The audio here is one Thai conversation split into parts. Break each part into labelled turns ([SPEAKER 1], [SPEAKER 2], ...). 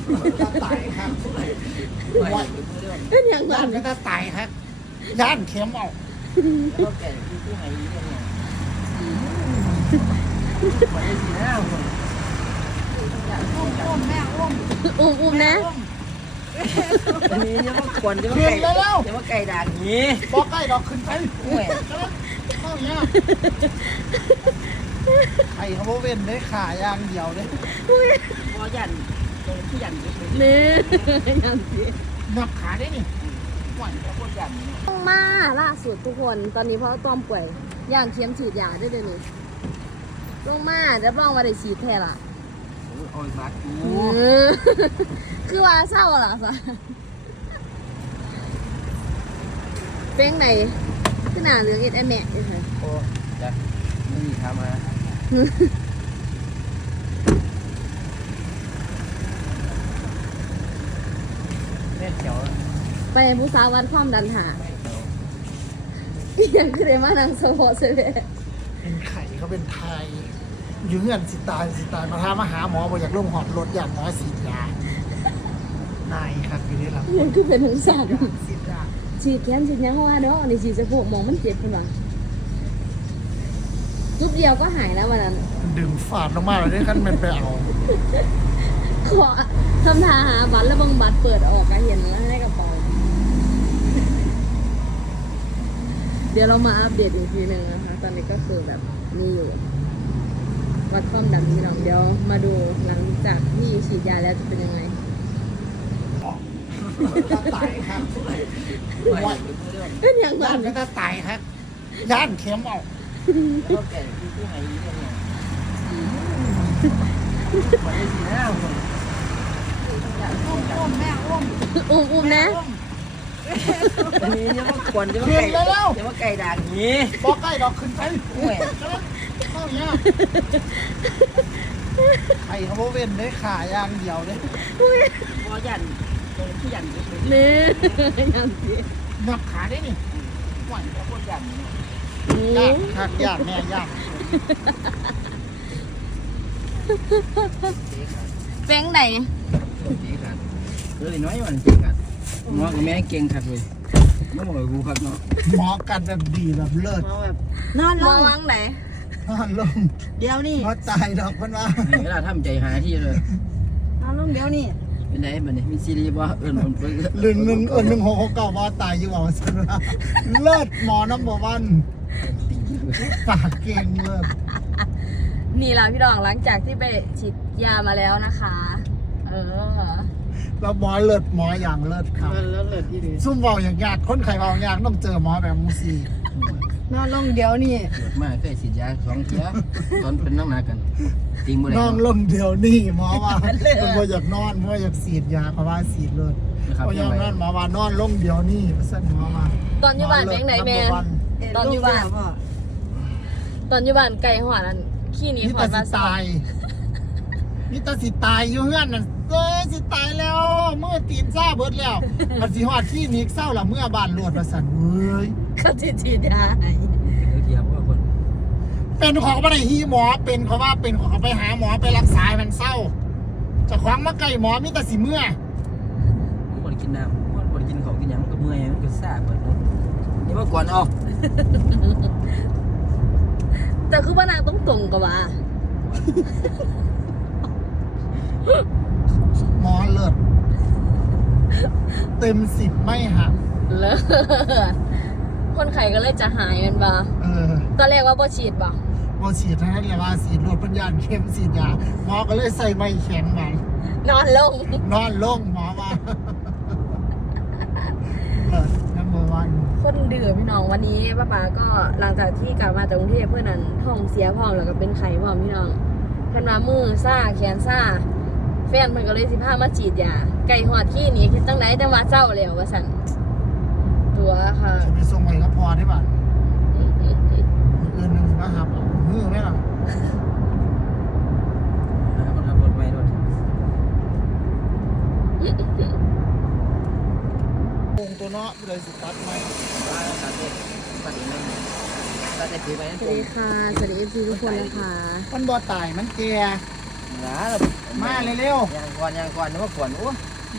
[SPEAKER 1] ถ้าตายครับ
[SPEAKER 2] เป็นอย่าง
[SPEAKER 1] ย่า
[SPEAKER 2] นั้น
[SPEAKER 1] ก็ถ้าตายครับย่านเข็มเอา
[SPEAKER 3] แล้วแก่ที่ไหนเนี่ยมันได้สีหน้าคน
[SPEAKER 2] อุ้มนะ
[SPEAKER 3] อันนี้ยังว่ากวนยังว่าไก่ยังว่าไก่ด่างนี้
[SPEAKER 1] บอกใกล้ดอกขึ้นไป
[SPEAKER 3] โอ้ย
[SPEAKER 1] เข้าเนี่ยไข่เขาเว้นได้ขายางเดียวเลย
[SPEAKER 3] พอยันตรงที่ยัน
[SPEAKER 2] นี่ยังสิ
[SPEAKER 1] นับขาได้นี่
[SPEAKER 3] หวานแล้วก็ยัน
[SPEAKER 2] ต้องมาล่าสุดทุกคนตอนนี้เพราะต้อมป่วยย่างเข็มฉีดยาได้เลยนี่ลงมาเดี๋ยวลองมาได้ฉีดแท้ล่ะ
[SPEAKER 3] โอ้ยบักกู
[SPEAKER 2] คือว่าเศร้าเหรอสะเป็นไหนขนาดเหลืองเอ็ดแม่อยู่ค่ะ
[SPEAKER 3] โอ้จะไม่มีทำมาแม่เขียว
[SPEAKER 2] ไปผู้สาววัดความดันหาอย่างคือได้มานั่งสปอร์ตเซเว่น
[SPEAKER 1] เป็นไข่เขาเป็นไทยอยู่เงื่อนสิตายมาทามาหาหมอบอกอยากลงหอดรถอยากหมอสีดยานายครับอยู่นี่หลับ
[SPEAKER 2] ยังคือเป็นหงสาร
[SPEAKER 1] สีดยา
[SPEAKER 2] ฉีดแขนฉีดยังว่าเนาะอันนี้ฉีดสะโพกมองมันเจ็บขึ้นมาจุ๊บเดียวก็หายแล้ววันนั้น
[SPEAKER 1] ดึงฝาดลงมาเลยได้ขั้นมันไปเอา
[SPEAKER 2] ขอทำทาหาบัตรแล้วบางบัตรเปิดออกก็เห็นแล้วให้กระเป๋าเดี๋ยวเรามาอัปเดตอีกทีหนึ่งนะคะตอนนี้ก็คือแบบนี่อยู่วัดความดันพี่น้องเดี๋ยวมาดูหลังจากที่ฉีดยาแล้วจะเป็นยังไง
[SPEAKER 1] ถ้าตายครับ
[SPEAKER 2] เป็นอย่าง
[SPEAKER 1] ย่า
[SPEAKER 2] นั้น น
[SPEAKER 1] ก็ถ้าตายครับย่านเข็มเอา
[SPEAKER 3] แล้วแก่ที่ไหนเนี่ยมันได้สีหน้าคน
[SPEAKER 2] อุ้มนะ
[SPEAKER 3] อันนี้ยังว่ากวนยังว่าไก่ยังว่าไก่ด่างนี้
[SPEAKER 1] บอกใกล้ดอกขึ้นไป
[SPEAKER 3] โอ้ย
[SPEAKER 1] เข้าเนี่ยไข่เขาเว้นได้ขายางเดียวเลย
[SPEAKER 3] พอยันตรงที่ยัน
[SPEAKER 2] นี่ยังสิ
[SPEAKER 1] นับขาได้นี่
[SPEAKER 3] หวานแล้วก็ยัน
[SPEAKER 1] ยากหักยากแม่ยาก
[SPEAKER 2] เป็นไหน
[SPEAKER 3] เจ๊กันเลยน้อยมันเจ๊กันหมอกับแม่เก่งครับเลยน้องบอกกูครับเนาะ
[SPEAKER 1] หมอกันแบบดีแบบเลิศ
[SPEAKER 3] นอน
[SPEAKER 2] มองวังไหน
[SPEAKER 1] ลง
[SPEAKER 3] เดี๋ยวนี่
[SPEAKER 1] เพราะตายดอกมันว่า
[SPEAKER 3] เวลาทำใจหาที่เลย
[SPEAKER 4] นอนลงเดี๋ยวนี้
[SPEAKER 3] เป็นไรบัดนี้มีซีรีส์บ่เอิ้นมันเปิ้ล
[SPEAKER 1] 1669ว่าตายอยู่ว่าสิเลิศหมอน้ำบ่วันปากเก่งเลิศ
[SPEAKER 2] นี่แหละพี่ดองหลังจากที่ไปฉีดยามาแล้วนะคะ
[SPEAKER 1] แล้วหมอเลิศหมออย่างเลิศครับ
[SPEAKER 4] แล้วเลิศที่ดี
[SPEAKER 1] ซุ่มเบาอย่างยากคนไข้เบาอย่างยากต้องเจอหมอแบบมูซี
[SPEAKER 4] นอนลงเดี๋ยวนี้
[SPEAKER 3] เกิดมาเคยฉีดยา2เทื่อตอนเป็นน้องนากันติงบ่ได้
[SPEAKER 1] น้องลงเดียวนี่หมอว่าเป็นบ่อยากนอนเพราะอยากฉีดยาเพราะว่าฉีดเลิศ
[SPEAKER 3] นะครับ
[SPEAKER 1] เพราะอย่างนั้นหมอว่านอนลงเดียวนี่เพิ่นหมอว่า
[SPEAKER 2] ตอนอยู่บ้านเป็นไหนแม่ ตอนอยู่บ้าน ตอนอยู่บ้านไก่หอดนั่นขี้หนี้
[SPEAKER 1] นี่
[SPEAKER 2] หอ
[SPEAKER 1] แต่
[SPEAKER 2] ด
[SPEAKER 1] สิ
[SPEAKER 2] มาสอ
[SPEAKER 1] ตายนี่แต่สิตายอยู่เฮือนนั่นสิตายแล้วเมื่อตีนซ่าเบิดแล้วมันสิฮอดที่นี้เศร้าละเมื่อบ้านโลดว่าซั่นเว้ย
[SPEAKER 2] เขาฉีดยาให้
[SPEAKER 3] เทียบว่าคน
[SPEAKER 1] เป็นของบ่ได้ฮีหมอเป็นเขาว่าเป็นของไปหาหมอไปรักษาให้มันเศร้าเจะขวางมาใกล้หมอมีแต่สิเมื่อ
[SPEAKER 3] บ่ได้กินน้ำบ่ได้กินของกินหยังมันก็เมื่อยมันก็ซ่าเบิดเนาะนี่ว่าก่อนเอา
[SPEAKER 2] แต่คือว่านางต้องตรงกับว่า
[SPEAKER 1] หมอเลิศเต็ม10ไม่หัก
[SPEAKER 2] เลิศคนไข้ก็เลยจะหายมันบ่ ตอนแรกว่าบ่ฉีดบ่
[SPEAKER 1] พอฉีดทั้งนั้นแหละว่าฉีดรถปัญญาเข้มฉีดยาหมอก็เลยใส่ไม้แข็งมัน
[SPEAKER 2] นอนลง
[SPEAKER 1] นอนลงหมอว่าเลิศนัมเบอร์วัน
[SPEAKER 2] คนดื่มพี่น้องวันนี้ป้าป๋าก็หลังจากที่กลับมาจากกรุงเทพเพื่อนนั้นท้องเสียพร้อมแล้วก็เป็นไข้พร้อมพี่น้องเพิ่นว่ามือซ่าแขนซ่าแฟนเพิ่นก็เลยสิพามาฉีดยาไก่หอดขี้หนีเฮ็ดจังไดจังว่าเจ้าแล้วว่าซั่นตัวค่ะ
[SPEAKER 1] จะไปส่งไปก็พอได้ป่ะอื่นหนึ่งมาหับเอามือไหมล่ะ
[SPEAKER 3] หาคนขับรถไปรถ
[SPEAKER 1] วงตัวเนาะเลยสิตัดไหม
[SPEAKER 3] ว่าตัดเด็กตัดเองนั่นตัดเด็กถือไปนั่น
[SPEAKER 2] สวัสดีค่ะสวัสดี FC ทุกคนนะคะ
[SPEAKER 1] มันบ่ตายมันแก่
[SPEAKER 3] หนา
[SPEAKER 1] มาเร็ว
[SPEAKER 3] ยางก่อนนึกว่าก่อนโอ้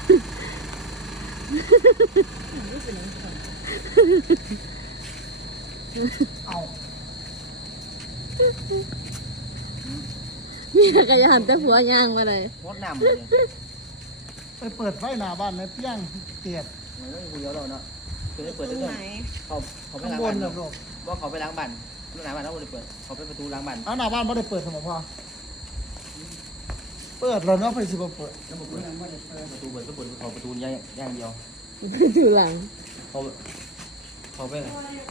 [SPEAKER 1] ๆเอา
[SPEAKER 2] มีจักรยานแต่หัวยางมาเลย
[SPEAKER 3] งดน้ำเลย
[SPEAKER 1] ไปเปิดไฟหน้าบ้านในเพียงเกียด
[SPEAKER 3] มันก็คุยเราเนาะคือได้เปิด
[SPEAKER 4] ตร
[SPEAKER 3] ได้
[SPEAKER 4] ง
[SPEAKER 3] เงิ
[SPEAKER 4] ไหน
[SPEAKER 3] นเขาไป
[SPEAKER 1] ข้าง
[SPEAKER 3] ล้าง
[SPEAKER 1] บ
[SPEAKER 3] บ้าน น
[SPEAKER 1] เหรอลูก
[SPEAKER 3] ว่าเขาไปล้างบ้านล้างบ้านแล้วไม่ได้เปิดเขาไปประตูล้างบ้าน
[SPEAKER 1] เอาหน้าบ้านไม่ได้เปิดสมองพอเปิดแล้วเนาะไปสิบ่เปิด
[SPEAKER 3] แล้วบอกเปิดประตูเปิดก็เปิดเขาประตูย่างเดียว
[SPEAKER 2] อยู่หลัง
[SPEAKER 3] เขาไปเลย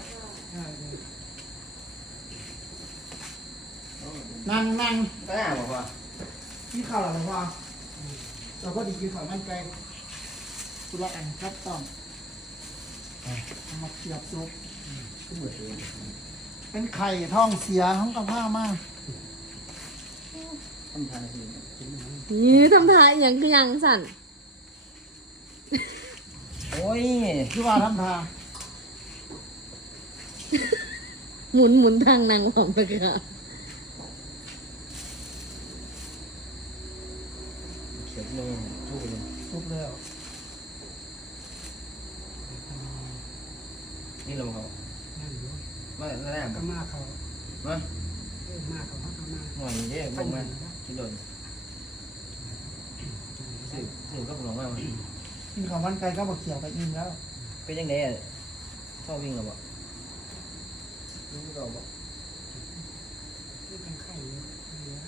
[SPEAKER 1] นั่ง
[SPEAKER 3] ก็น่าบอกว่า
[SPEAKER 1] กินข้าวหรือเปล่าเราก็ดีกินข้าวมันไก่กุละอันครับต้องเอามาเคียบซุป
[SPEAKER 3] ก็เหมือนเลย
[SPEAKER 1] เป็นไข่ท้องเสียท้องกระเพาะมาก
[SPEAKER 3] ทำทานสิ
[SPEAKER 2] นี่ทำท่าอหย่างคือหยังสั่น
[SPEAKER 3] โอ้ย
[SPEAKER 1] คือว่าทำทา
[SPEAKER 2] หมุนทางนางหอมไปค่ะ
[SPEAKER 3] เขียวเลยชูเลย
[SPEAKER 1] ซุปแล้ว
[SPEAKER 3] นี่เราเขามาแล้ว
[SPEAKER 5] ก็มาเขา
[SPEAKER 3] มา
[SPEAKER 5] มาเขาเขาก็มา
[SPEAKER 3] หน่อยเด้ลงมากินโดนสื่อก็หลงมา
[SPEAKER 1] กินข้าวมันไก่ก็บอกเขียวไปอิ่มแล้ว
[SPEAKER 3] เป็นยังไงชอบวิ่งหรอบ่วิ่งเราบ่
[SPEAKER 5] ที่เป็นไข่เยอะเยอะ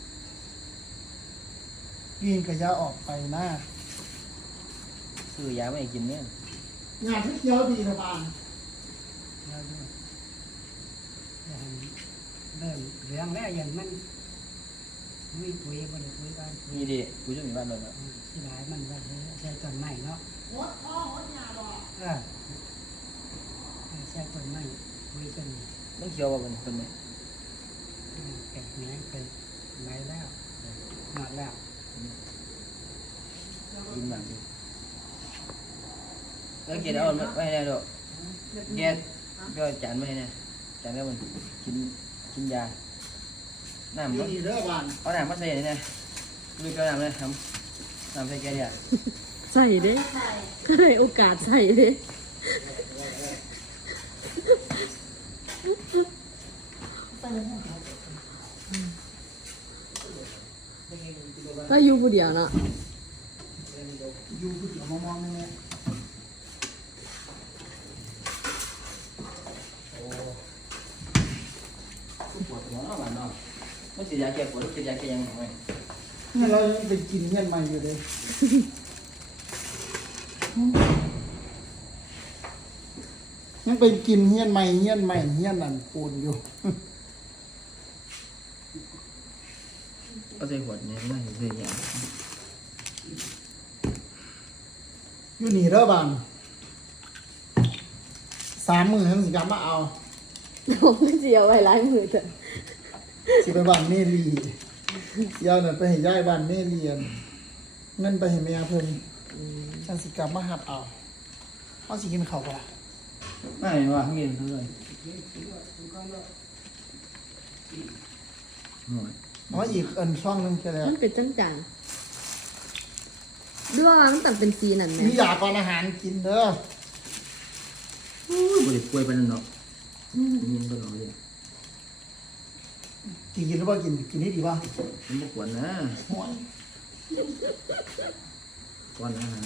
[SPEAKER 1] กินกระยาออกไปหน้า
[SPEAKER 3] ซื้อยาไม่กินเนี่ย
[SPEAKER 1] งานที่เคี้ยวดีนะบาน
[SPEAKER 5] เยอะด้วยอย่างเริ่มเรื่องแล้วอย่างมันมีปุ๋ยบริปุ๋ยบ้าน
[SPEAKER 3] มีดีกูจะมีบ้านเลย
[SPEAKER 5] ที่หลายมันว่าใช้ต้นไม้เนาะ
[SPEAKER 1] หัวข้อหัวยาบอก
[SPEAKER 5] ใช้ต้นไม้ปุ๋ยต้น
[SPEAKER 3] ต้องเคี้ยวว่ามันเป็นไง
[SPEAKER 5] แกะแหนงเป็นใบแล้วหมดแล้ว
[SPEAKER 3] กินหนังดิแล้วเกดเอาไม่ให้ได้ดอกเกดก็จานไม่ให้นะจานแล้วมันกินยาน้ำ
[SPEAKER 1] ดีเด้อบาน
[SPEAKER 3] เอาน้ำมาใส่เลยนะลุยไปน้ำเลยทำน้ำใส่แกเนี่ย
[SPEAKER 2] ใส่เด้ก็ได้โอกาสใส่เด้ก็อยู่ผู้เดียวเนาะ
[SPEAKER 1] อยู่ผู้เดียวมองๆนี่แหละ
[SPEAKER 3] ปวดหัวเนาะบ้านเนาะมันฉีดยาแก้ปวดฉีดยาแก้ยังไง
[SPEAKER 1] นี่เรายังไปกินเงี้ยนใหม่อยู่เลยยังไปกินเงี้ยนใหม่เงี้ยนนั่นปูนอยู่
[SPEAKER 3] ก็ใส่ขวดเนี่ยไม่ใส่ยา
[SPEAKER 1] อยู่นี่เด้อบาน30,000ทั้งสิกรรมมาเอา
[SPEAKER 2] ผมก็เจียวไว้หลายมือเถอะ
[SPEAKER 1] สิไปบ้านเนรีเสียนั่นไปให้ย้ายบ้านเนเรียนเงินไปให้แม่เพิ่นจังสิกรรมมาหับเอาเอาสิกินข้าวบ่ล่ะ
[SPEAKER 3] ไม่ว่าเงินเท่าไหร่
[SPEAKER 1] อ๋ออีกช่องหนึงแค่แล้ว
[SPEAKER 2] มันเป็นจังๆด้วยว่ามันตัดเป็นสีนั่นไหม
[SPEAKER 1] มียาก่อนอาหารกินเด้อ
[SPEAKER 3] บริป่วยไปนั่นเนาะมีก็รอเลย
[SPEAKER 1] กินหรือบ่กินนี่ดีป่ะ
[SPEAKER 3] มันไม่ควรนะ
[SPEAKER 1] โอ้ย
[SPEAKER 3] ก่อนอาหาร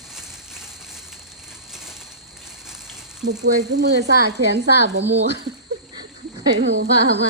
[SPEAKER 2] หมูป่วยคือมือซ่าแขนซ่าบ่มัว ไข่หมูพามา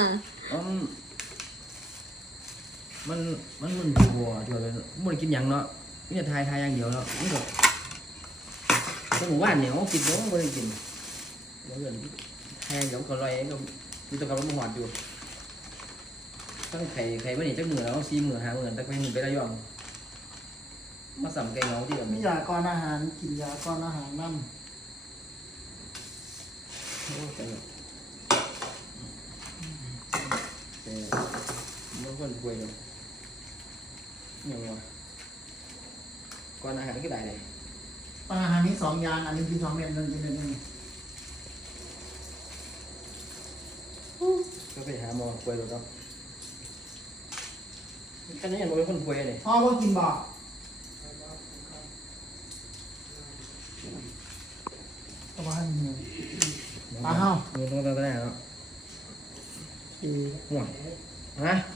[SPEAKER 3] มันบัวเดียวเลยมันกินอย่างเนาะนี่จะทายอย่างเดียวเนาะนี่ก็หมู่บ้านเนี่ยเขากินเนาะไม่ได้กินเดี๋ยวเงินทายเดี๋ยวก็ลอยก็มีตัวกับมันหอดอยู่ตั้งไข่ไม่ได้จักมือแล้ว4 มื้อ5 มื้อแต่ไปหนึ่งไประยองมาสั่มไก่เงาที่แบบ
[SPEAKER 1] มี
[SPEAKER 3] นี้
[SPEAKER 1] ยาก่อนอาหารกินยาก่อนอาหารนำ
[SPEAKER 3] แต่บางคนป่วยเลยยังไงก่อนอาหารก็ได้เลย
[SPEAKER 1] อาหารมี2อย่างอันนี้กิน2เม็ดนึงกินเม็ดนึง
[SPEAKER 3] ก็ไปหาหมอป่วยแล้วก็กันนี่เห็นบ่เป็นคนป่วยเลย
[SPEAKER 1] พ่อว่ากินบ่ก็ว่าให้มันปลาเฮา
[SPEAKER 3] ต้องได้แล้ว
[SPEAKER 1] คือ
[SPEAKER 3] ห่วงฮะ